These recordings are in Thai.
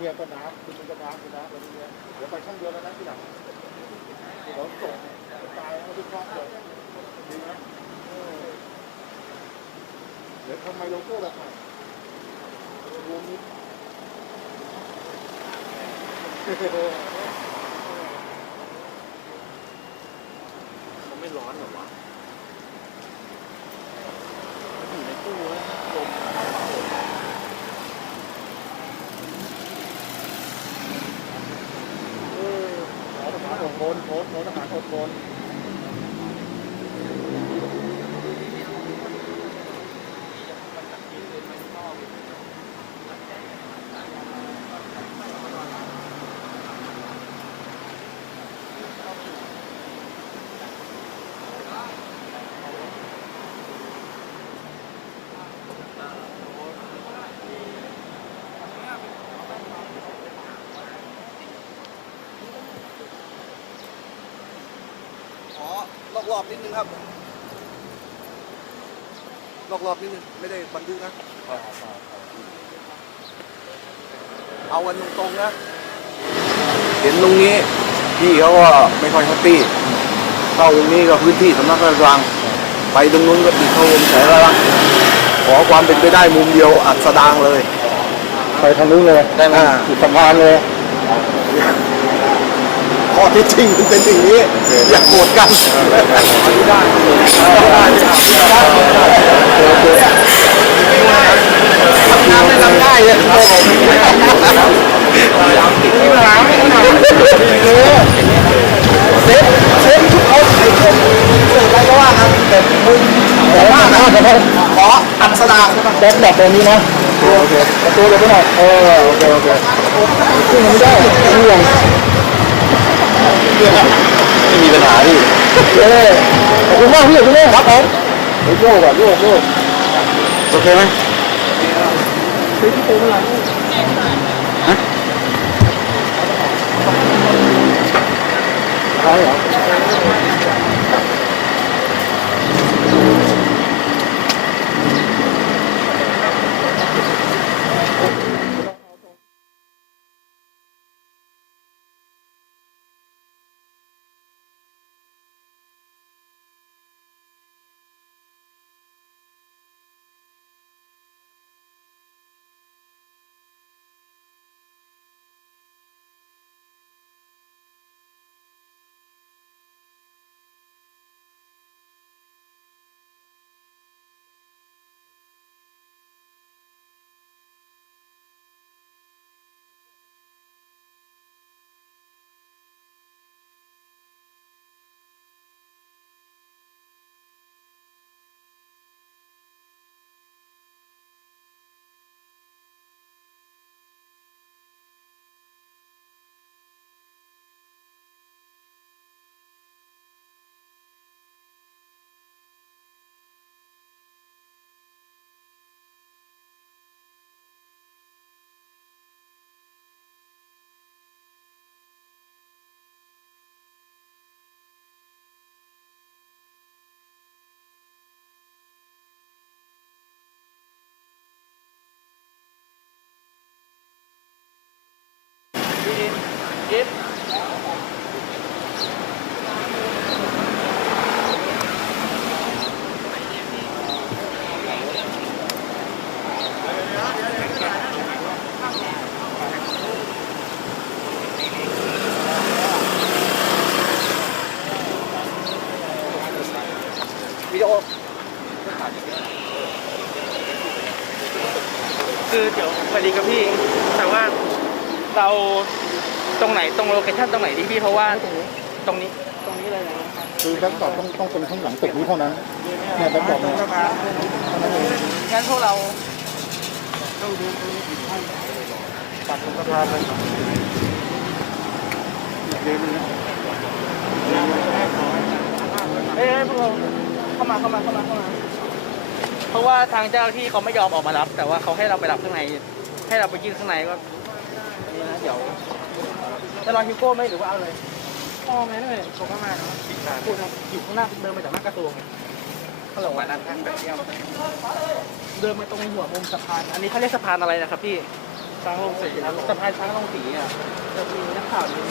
ผมเนี่ยก็น้ำคุณก็น้ำคุณน้ำแล้วเนี่ยเดี๋ยวไปช่างเดียวแล้วนะที่หลังเดี๋ยวส่งตายให้ทุกช่องเลยดีไหมเดี๋ยวทำไมโลโก้แบบไหนรวมนิดร มันไม่ร้อนเหรอวะมันอยู่ในตู้แล้วลม เออขอทหารอดท นโพสต์ขอทหารอดทน รอบนิดนึงครับลอกรอบนิดนึงไม่ได้บันทึกนะ เอาวันตรงๆนะ เห็นตรงนี้พี่เขาก็ไม่ค่อยแฮปปี้เข้าตรงนี้ก็พื้นที่สำนักราชวัง ไปตรงนู้นก็ติดเข้าวงแสนละขอความเป็นไปได้มุมเดียวอัดสดางเลย ไปทางนู้นเลย ได้ไหมสุดสะพานเลย ข้อที่จริงมันเป็นอย่างนี้ อย่าโกรธกันทำงานไม่ทำได้เลยเซฟเซฟทุกเขาไอ้พวกเกิดอะไรก็ว่ากันแต่มึงแต่ว่านะขออัดสดางแบ็คแบบตรงนี้นะโอเคประตูเลยไปหน่อยเออโอเคโอเคขึ้นไม่ได้ห่วง ไม่มีปัญหาพี่เออขอบคุณมากพี่ขอบคุณมากครับผมโยกอะโยกโยกโอเคไหมใช่เหรอคือ ไหนตรงโลเคชั่นตรงไหนดีพี่เพราะว่าตรงนี้ตรงนี้เลยนะคือแบ็คดรอปต้องต้องเป็นข้างหลังตึกนี้เท่านั้นเนี่ยแบ็คดรอปเนี่ยงั้นพวกเราปัดตรงสะพานเลยเอ้ยพวกเราเข้ามาเข้ามาเข้ามาเข้ามาเพราะว่าทางเจ้าที่เขาไม่ยอมออกมารับ แต่ว่าเขาให้เราไปรับข้างใน ให้เราไปยื่นข้างในก็นี่นะเดี๋ยว จะรอฮิวโก้ไหมหรือว่าเอาเลยพ่อแม่เลยเขาก็มาเนาะพูดนะอยู่ข้างหน้าเดินไปจากหน้ากระทรวงฮัลโหลวันนั้นท่านไปเที่ยวเดินมาตรงหัวมุมสะพาน อันนี้เขาเรียกสะพานอะไรนะครับพี่ช้างลงสีสะพานช้างลงสีอะจะมีนักข่าวอยู่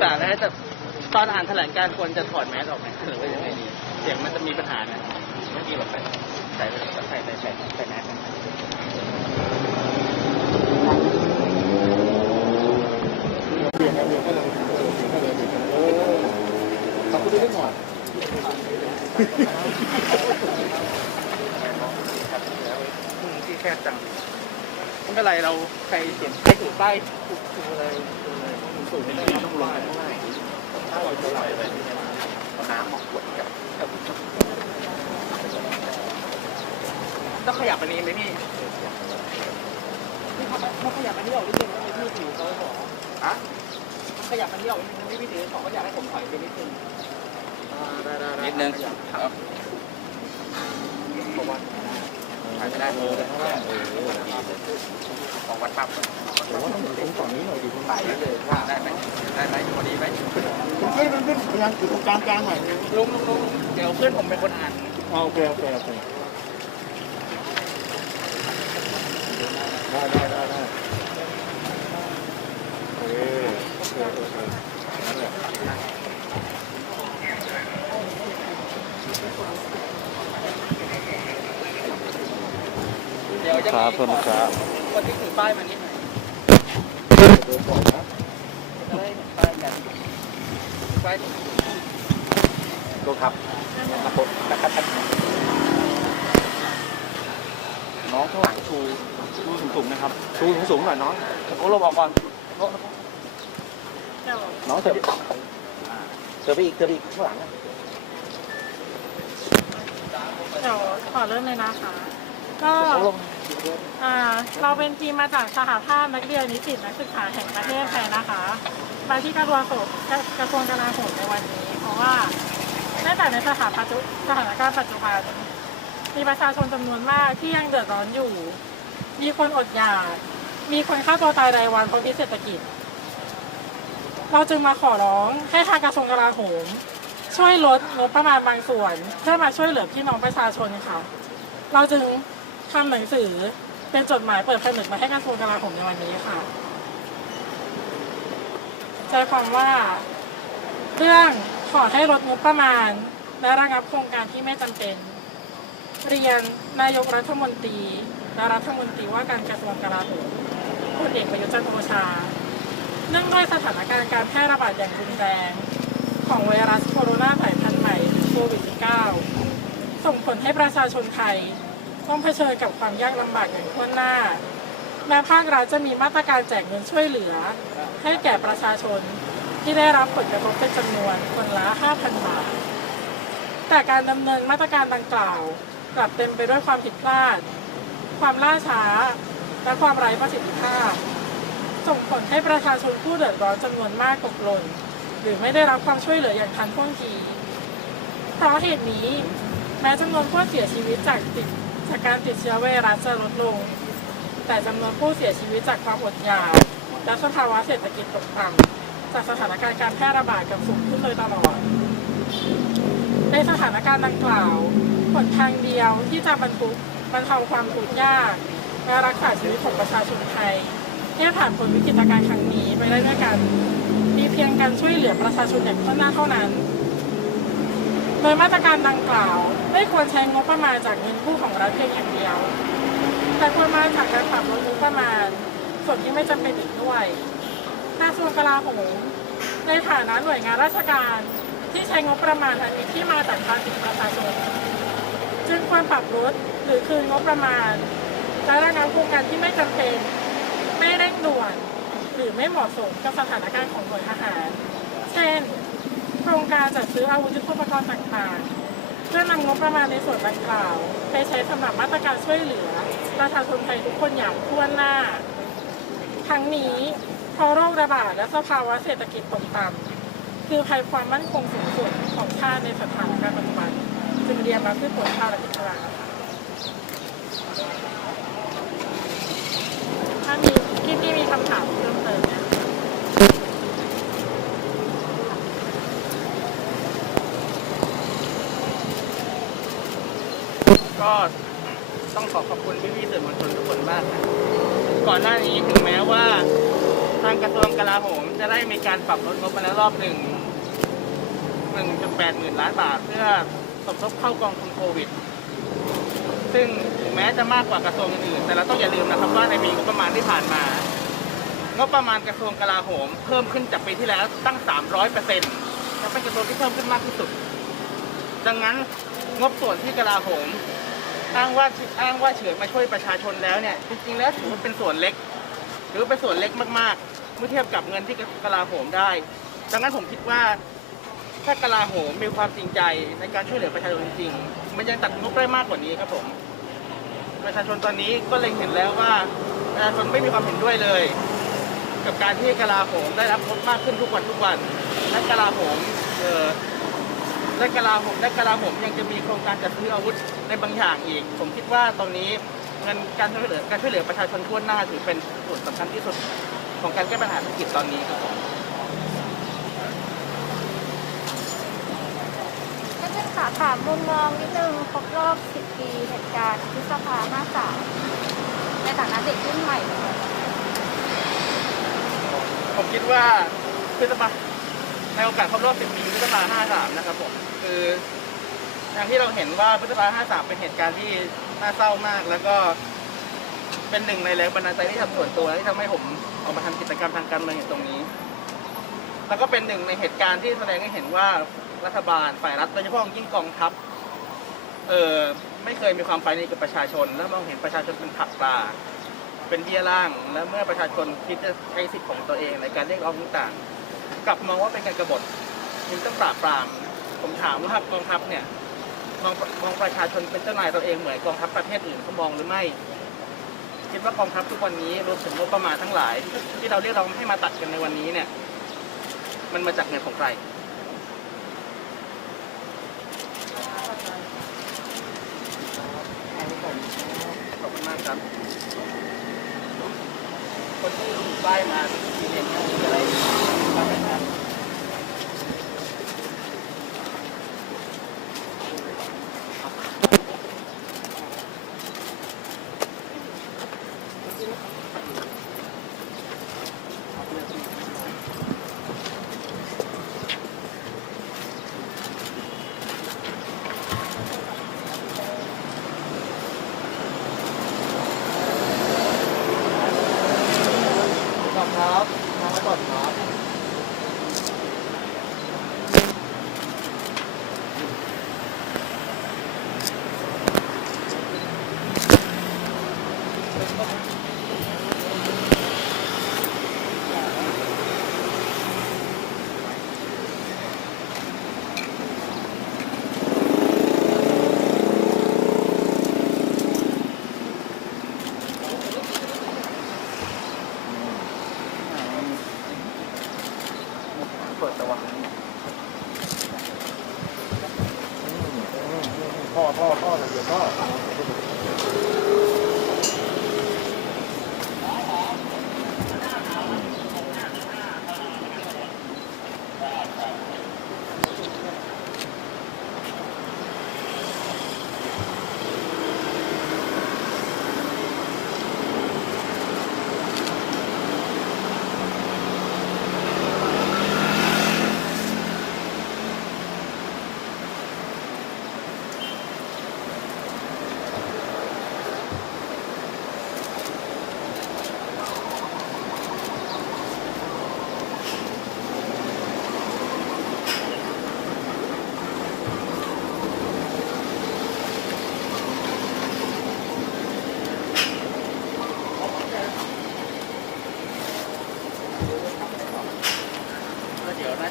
แต่นะแต่ตอนอ่านแถลงการควรจะถอดแมสออกไหมหรือว่ายังไงดีเสียงมันจะมีปัญหาเนี่ยไม่ดีหรอกใส่ใส่ใส่ใส่ใส่ใส่แมสกันเปขอบคุณด้วยหน่อยอืมที่แคบจังไม่เป็นไรเราใครเขียนใครถือป้ายถูกถูกเลยถูกเลย สูงไม่ได้ต้องลงไปข้างในถ้าเราจะไหลไปน้ำมาขวดกับต้องขยับอันนี้ไหมพี่พี่เขาเขาขยับอันนี้ออกนิดนึงแล้วพี่ถือเขาขออะขยับอันนี้ออกนิดนึงพี่ถือของเขาอยากให้ผมถอยไปนิดนึงได้ได้ได้นิดนึงครับ ถ่ายไม่ได้เลยของวัดปั๊บแต่ว่าต้องถึงตรงฝั่งนี้หน่อยดิคุณถ่ายได้เลยได้ไหมได้ไหมพอดีไหมคุณขึ้นขึ้นพยายามอยู่ตรงกลางกลางหน่อยลุงลุงลุงเดี๋ยวเพื่อนผมเป็นคนอ่านโอเคโอเคโอเคได้ได้ได้ได้โอเคโอเคโอเคนั่นแหละ เดี๋ยวจะ ครับมีเพิ่มครับคนที่ถือป้ายมานิดหน่อยเดินก่อนนะจะได้เห็นป้ายกันป้ายดูครับนะครับผมนะครับน้องข้างหลังชูชูสูงๆนะครับ ชูสูงๆหน่อยน้องตะโกนลมออกก่อนตะโกนน้องเถอะเธอไปอีกเธอไปอีกข้างหลังอะเดี๋ยวขอเริ่มเลยนะคะ ก็ตะโกนลม อ่าเราเป็นทีมมาจากสหภาพนักเรียนนิสิตนักศึกษาแห่งประเทศไทยนะคะมาที่กระทรวงโสกระทรวงกลาโหมในวันนี้ เพราะว่าเนื่องจากในสถานปัจจุสถานการณ์ปัจจุบันมีประชาชนจำนวนมากที่ยังเดือดร้อนอยู่ มีคนอดอยาก มีคนฆ่าตัวตายรายวันเพราะพิเศรษฐกิจ เราจึงมาขอร้องให้ทางกระทรวงกลาโหม ช่วยลดงบประมาณบางส่วน เพื่อมาช่วยเหลือพี่น้องประชาชนค่ะ เราจึง ทำหนังสือเป็นจดหมายเปิดผนึกมาให้กระทรวงกลาโหมในวันนี้ค่ะใจความว่า เรื่องขอให้ลดงบประมาณ และระงับโครงการที่ไม่จำเป็น เรียนนายกรัฐมนตรีและรัฐมนตรีว่าการกระทรวงกลาโหมพลเอกประยุทธ์จันทร์โอชา เนื่องด้วยสถานการณ์การแพร่ระบาดอย่างรุนแรง ของไวรัสโคโรนาสายพันธุ์ใหม่โควิด -19 ส่งผลให้ประชาชนไทย ต้องเผชิญกับความยากลำบากอย่างทั่วหน้า แม้ภาครัฐจะมีมาตรการแจกเงินช่วยเหลือ ให้แก่ประชาชนที่ได้รับผลกระทบเป็นจำนวนคนละ 5,000 บาท แต่การดำเนินมาตรการดังกล่าว กลับเต็มไปด้วยความผิดพลาด ความล่าช้า และความไร้ประสิทธิภาพ ส่งผลให้ประชาชนผู้เดือดร้อนจำนวนมากตกหล่นหรือไม่ได้รับความช่วยเหลืออย่างทันท่วงที เพราะเหตุนี้แม้จำนวนผู้เสียชีวิตจากติด จากการติดเชื้อไวรัสจะลดลง แต่จำนวนผู้เสียชีวิตจากความอดอยากและสภาวะเศรษฐกิจตกต่ำจากสถานการณ์การแพร่ระบาดกับสูงขึ้นโดยตลอด ในสถานการณ์ดังกล่าวหนทางเดียวที่จะบรรทุกบรรเทาความทุกข์ยากและรักษาชีวิตของประชาชนไทยให้ผ่านพ้นวิกฤตการณ์ครั้งนี้ไปได้ด้วยกัน มีเพียงการช่วยเหลือประชาชนอย่างทั่วหน้าเท่านั้น ดยมาตรการดังกล่าว ไม่ควรใช้งบประมาณจากเงินกู้ของรัฐเพียงอย่างเดียว แต่ควรมาจากการปรับลดงบประมาณ ส่วนที่ไม่จำเป็นอีกด้วยกระทรวงกลาโหมในฐานะหน่วยงานราชการที่ใช้งบประมาณอันนี้ที่มาจากภาษีประชาชนจึงควรปรับลดหรือคืนงบประมาณและระงับโครงการที่ไม่จำเป็น ไม่เร่งด่วน หรือไม่เหมาะสมกับสถานการณ์ของหน่วยทหาร เช่น ครงการจัดซื้ออาวุธยุทโธปกรณ์ต่างๆ เพื่อนำงบประมาณในส่วนดังกล่าว ไปใช้สำหรับมาตรการช่วยเหลือ ประชาชนไทยทุกคนอย่างทั่วหน้า ทั้งนี้เพราะโรคระบาดและสภาวะเศรษฐกิจตกต่ำคือภัยความมั่นคงสูงสุดของชาติในสถานการณ์ปัจจุบันจึงเรียนมาเพื่อผลชาติและพิจารณาค่ะถ้ามีพี่พี่มีคำถามเพิ่มเติมไหม ก็ต้องขอขอบคุณพี่ๆสื่อมวลชนทุกคนมากนะก่อนหน้านี้ถึงแม้ว่า ทางกระทรวงกลาโหม จะได้มีการปรับลดงบมาแล้วรอบหนึ่งหนึ่งจุดแปดหมื่นล้านบาท เพื่อสมทบเข้ากองทุนโควิด ซึ่งถึงแม้จะมากกว่ากระทรวงอื่นแต่เราต้องอย่าลืมนะครับว่าในปีงบประมาณที่ผ่านมางบประมาณกระทรวงกลาโหม เพิ่มขึ้นจากปีที่แล้วตั้ง 300เปอร์เซ็นต์และเป็นกระทรวงที่เพิ่มขึ้นมากที่สุด ดังนั้นงบส่วนที่กลาโหม อ้างว่าอ้างว่าเฉยมาช่วยประชาชนแล้วเนี่ยจริงๆแล้วถือว่าเป็นส่วนเล็กถือว่าเป็นส่วนเล็กมากๆ เมื่อเทียบกับเงินที่กลาโหมได้ ดังนั้นผมคิดว่าถ้ากลาโหมมีความจริงใจในการช่วยเหลือประชาชนจริงๆมันยังตัดงบได้มากกว่านี้ครับผม ประชาชนตอนนี้ก็เล็งเห็นแล้วว่าประชาชนไม่มีความเห็นด้วยเลย กับการที่กลาโหมได้รับงบมากขึ้นทุกวันทุกวันและกลาโหมเออ และกลาโหมและกลาโหมยังจะมีโครงการจัดซื้ออาวุธในบางอย่างอีก ผมคิดว่าตอนนี้เงินการช่วยเหลือการช่วยเหลือประชาชนทั่วหน้าถือเป็นส่วนสำคัญที่สุดของการแก้ปัญหาเศรษฐกิจตอนนี้ครับผมก็จะค่ะถามมุมมองนิดนึงครบรอบ 10 ปีเหตุการณ์พฤษภา53 ในฐานะเด็กรุ่นใหม่เลยผมคิดว่าพฤษภา ในโอกาสครบรอบ 10 ปีพฤษภา 53 นะครับผม คืออย่างที่เราเห็นว่าพฤษภา 53 เป็นเหตุการณ์ที่น่าเศร้ามาก แล้วก็เป็นหนึ่งในแรงบันดาลใจที่ทำส่วนตัวและที่ทำให้ผมออกมาทำกิจกรรมทางการเมืองอย่ตรงนี้ แล้วก็เป็นหนึ่งในเหตุการณ์ที่แสดงให้เห็นว่ารัฐบาลฝ่ายรัฐโดยเฉพาะยิ่งกองทัพเออไม่เคยมีความใฝ่ในกับประชาชน และมองเห็นประชาชนเป็นผักปลาเป็นเบี้ยล่าง และเมื่อประชาชนคิดจะใช้สิทธิ์ของตัวเองในการเรียกร้องต่างๆ กลับมองว่าเป็นการกบฏจึงต้องปราบปราม ผมถามว่ากองทัพเนี่ยมองมองประชาชนเป็นเจ้านายตัวเองเหมือนกองทัพประเทศอื่นเขามองหรือไม่ คิดว่ากองทัพทุกวันนี้รวมถึงงบประมาณทั้งหลาย ที่เราเรียกร้องให้มาตัดกันในวันนี้เนี่ย มันมาจากเงินของใครขอบคุณมากครับ คนที่ถูกป้ายมาทีเรียน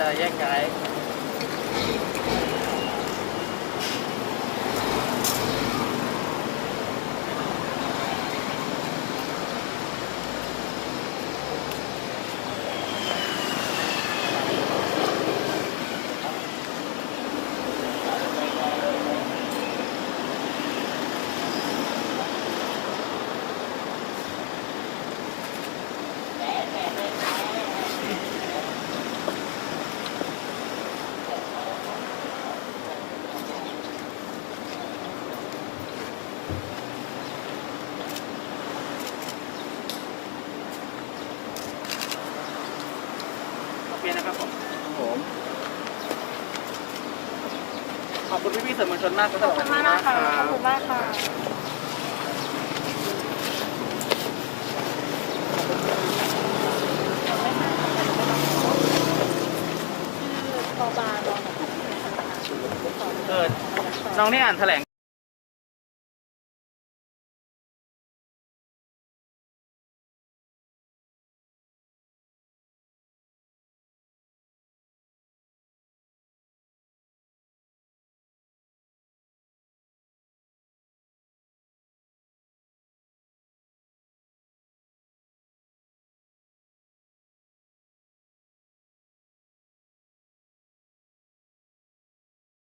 ก็เดี๋ยวน่าจะแยกย้าย โอเคนะครับผม ผม ขอบ คุณพี่ๆสื่อมวลชนมากครับขอบคุณมากนะคะขอบคุณมากค่ะชื่อปอบานรอหนูเออน้องนี่อ่านแถลง